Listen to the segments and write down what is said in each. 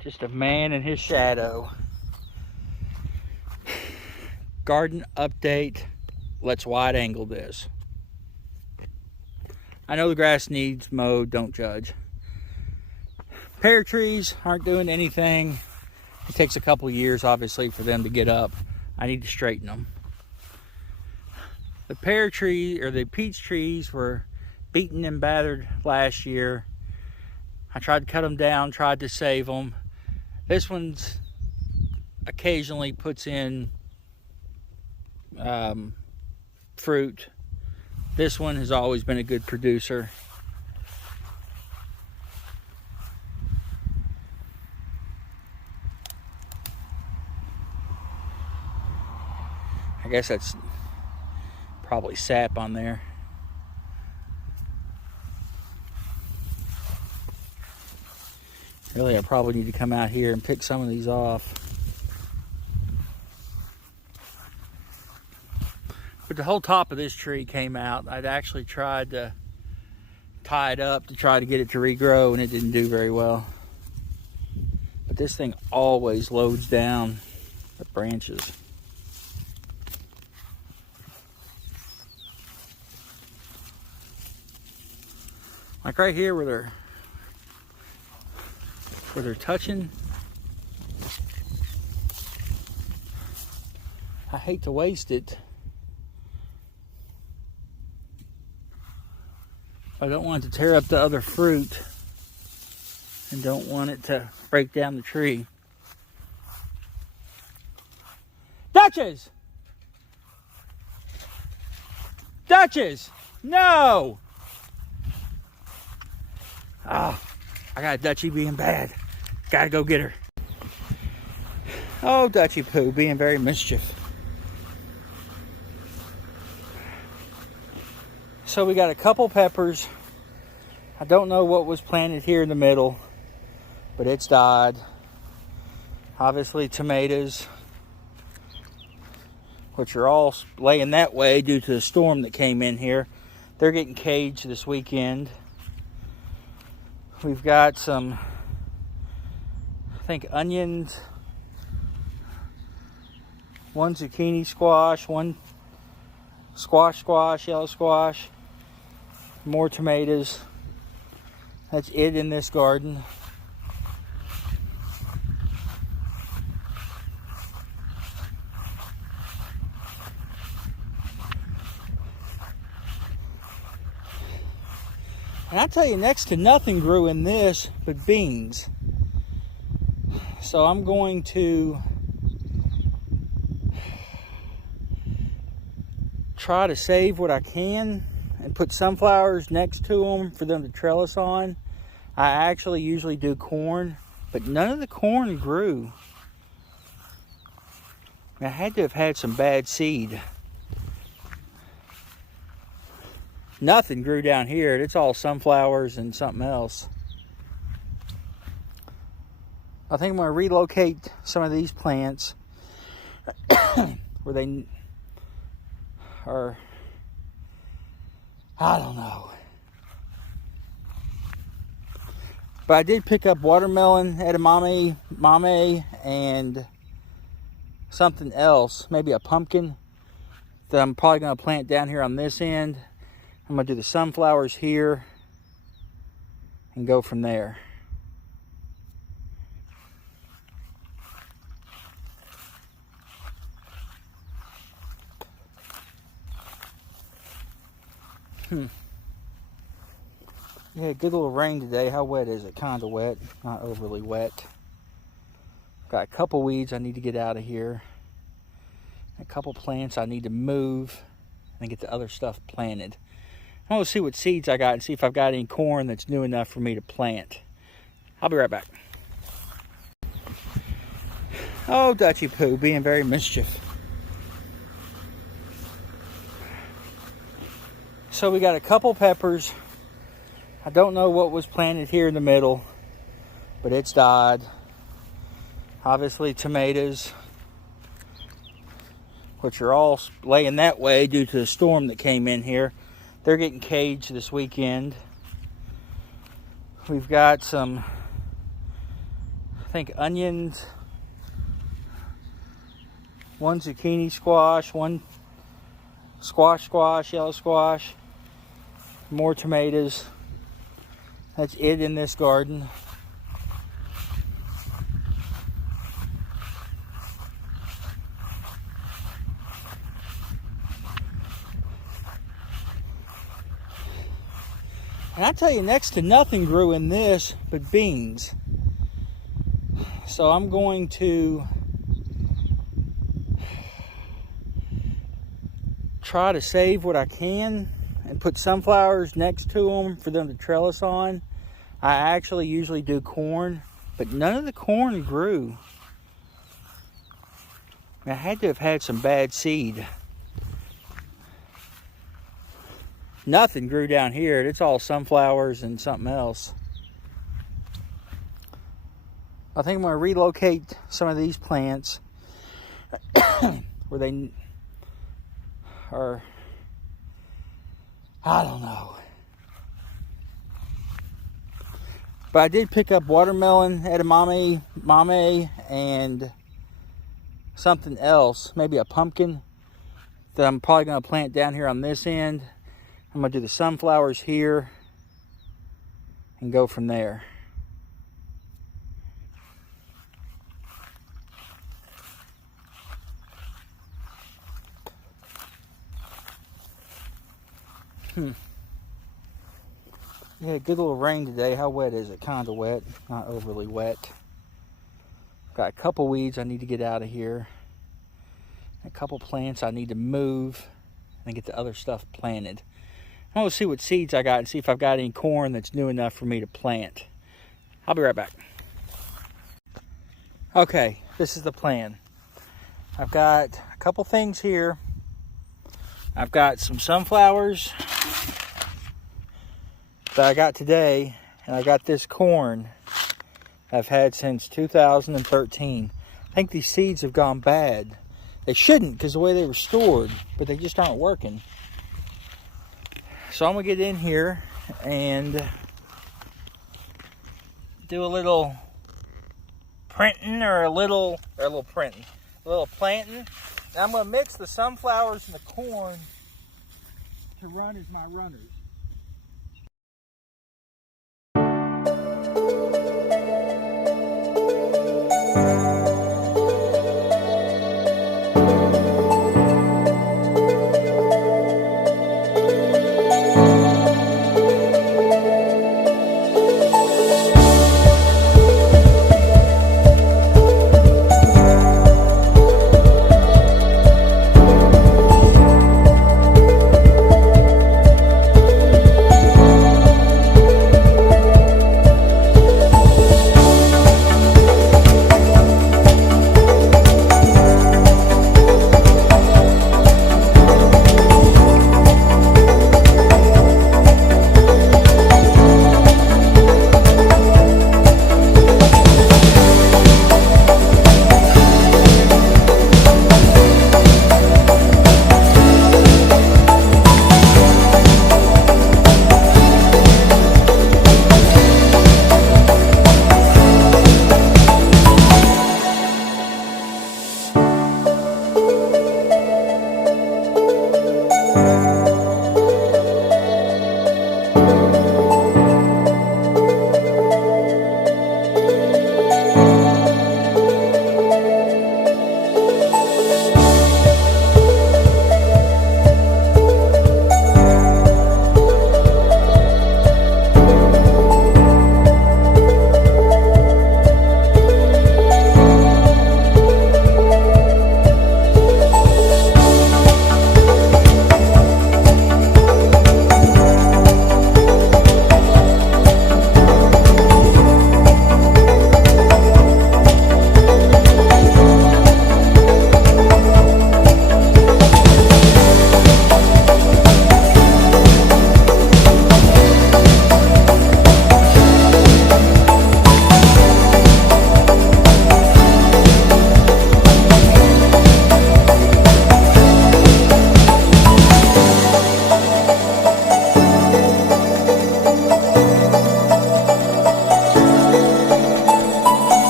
Just a man and his shadow. Garden update. Let's wide angle this. I know the grass needs mowed, don't judge. Pear trees aren't doing anything. It takes a couple years, obviously, for them to get up. I need to straighten them. The pear tree, or the peach trees, were beaten and battered last year. I tried to cut them down, tried to save them. This one's occasionally puts in fruit. This one has always been a good producer. I guess that's probably sap on there. Really, I probably need to come out here and pick some of these off. But the whole top of this tree came out. I'd actually tried to tie it up to try to get it to regrow, and it didn't do very well. But this thing always loads down the branches. Like right here where they're touching. I hate to waste it. I don't want it to tear up the other fruit and don't want it to break down the tree. Duchess! Duchess! No! Oh, I got Dutchie being bad. Gotta go get her. Oh, Dutchie Poo being very mischief. So we got a couple peppers. I don't know what was planted here in the middle, but it's died. Obviously tomatoes, which are all laying that way due to the storm that came in here. They're getting caged this weekend. We've got some, I think, onions, one zucchini squash, one squash, yellow squash, more tomatoes. That's it in this garden. And I tell you, next to nothing grew in this but beans. So I'm going to try to save what I can and put sunflowers next to them for them to trellis on. I actually usually do corn, but none of the corn grew. I had to have had some bad seed. Nothing grew down here. It's all sunflowers and something else. I think I'm going to relocate some of these plants where they are, I don't know. But I did pick up watermelon, edamame, mame, and something else. Maybe a pumpkin that I'm probably going to plant down here on this end. I'm going to do the sunflowers here and go from there. Yeah, good little rain today. How wet is it? Kind of wet, not overly wet. Got a couple weeds I need to get out of here. A couple plants I need to move and get the other stuff planted. I'm going to see what seeds I got and see if I've got any corn that's new enough for me to plant. I'll be right back. Oh, Dutchie Poo being very mischief. So we got a couple peppers. I don't know what was planted here in the middle, but it's died. Obviously tomatoes, which are all laying that way due to the storm that came in here. They're getting caged this weekend. We've got some, I think onions, one zucchini squash, one squash, yellow squash, more tomatoes. That's it in this garden. And I tell you, next to nothing grew in this but beans. So I'm going to try to save what I can and put sunflowers next to them for them to trellis on. I actually usually do corn, but none of the corn grew. I had to have had some bad seed. Nothing grew down here. It's all sunflowers and something else. I think I'm going to relocate some of these plants where they are, I don't know. But I did pick up watermelon, edamame, and something else, maybe a pumpkin that I'm probably going to plant down here on this end. I'm going to do the sunflowers here and go from there. Yeah, good little rain today. How wet is it? Kind of wet, not overly wet. Got a couple weeds I need to get out of here. A couple plants I need to move and get the other stuff planted. I'm going to see what seeds I got and see if I've got any corn that's new enough for me to plant. I'll be right back. Okay, this is the plan. I've got a couple things here. I've got some sunflowers that I got today, and I got this corn I've had since 2013. I think these seeds have gone bad. They shouldn't because the way they were stored, but they just aren't working. So I'm gonna get in here and do a little planting. I'm gonna mix the sunflowers and the corn to run as my runners.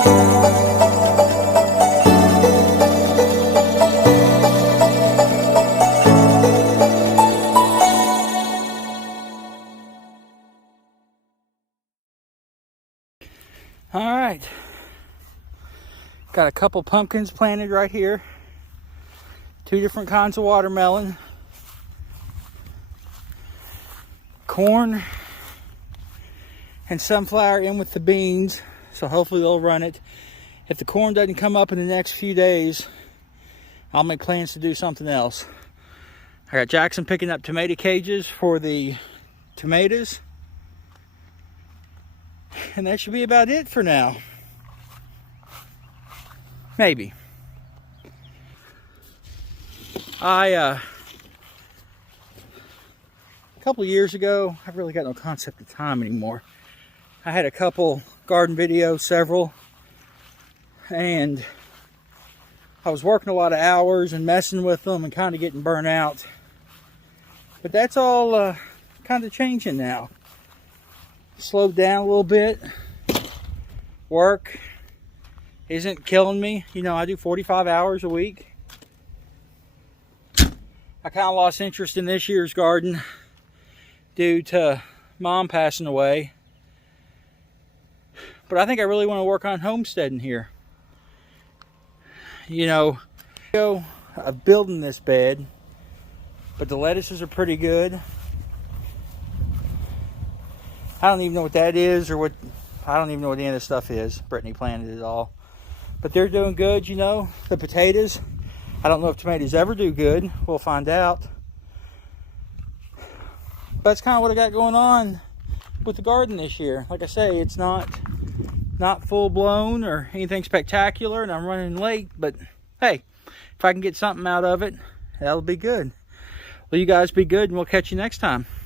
All right, got a couple pumpkins planted right here. 2 different kinds of watermelon. Corn and sunflower in with the beans, so hopefully they'll run it. If the corn doesn't come up in the next few days, I'll make plans to do something else. I got Jackson picking up tomato cages for the tomatoes. And that should be about it for now. Maybe. A couple of years ago, I've really got no concept of time anymore. I had a couple garden videos, several, and I was working a lot of hours and messing with them and kind of getting burnt out. But that's all kind of changing now. Slowed down a little bit. Work isn't killing me. You know, I do 45 hours a week. I kind of lost interest in this year's garden due to Mom passing away. But I think I really want to work on homesteading here. You know, of building this bed, but the lettuces are pretty good. I don't even know what that is, or what, I don't even know what any of this stuff is. Brittany planted it all. But they're doing good, you know. The potatoes, I don't know if tomatoes ever do good. We'll find out. But that's kind of what I got going on with the garden this year. Like I say, it's not full blown or anything spectacular, and I'm running late, but hey, if I can get something out of it, that'll be good. Well, you guys be good, and we'll catch you next time.